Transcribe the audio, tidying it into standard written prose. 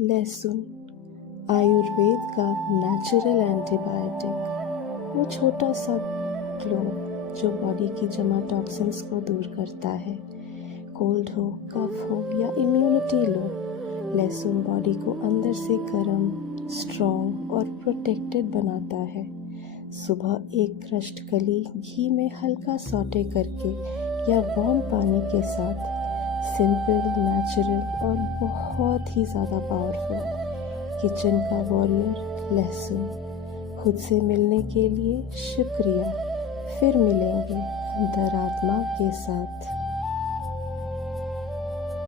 लहसुन आयुर्वेद का natural antibiotic, वो छोटा सा क्लोव जो बॉडी की जमा टॉक्सिन्स को दूर करता है। कोल्ड हो, कफ हो या इम्यूनिटी लो, लहसुन बॉडी को अंदर से गर्म, स्ट्रॉन्ग और प्रोटेक्टेड बनाता है। सुबह एक क्रश्ड कली घी में हल्का सौटे करके या वार्म पानी के साथ, सिंपल, नेचुरल और बहुत ही ज़्यादा पावरफुल। किचन का वॉरियर लहसुन। खुद से मिलने के लिए शुक्रिया। फिर मिलेंगे अंतरात्मा के साथ।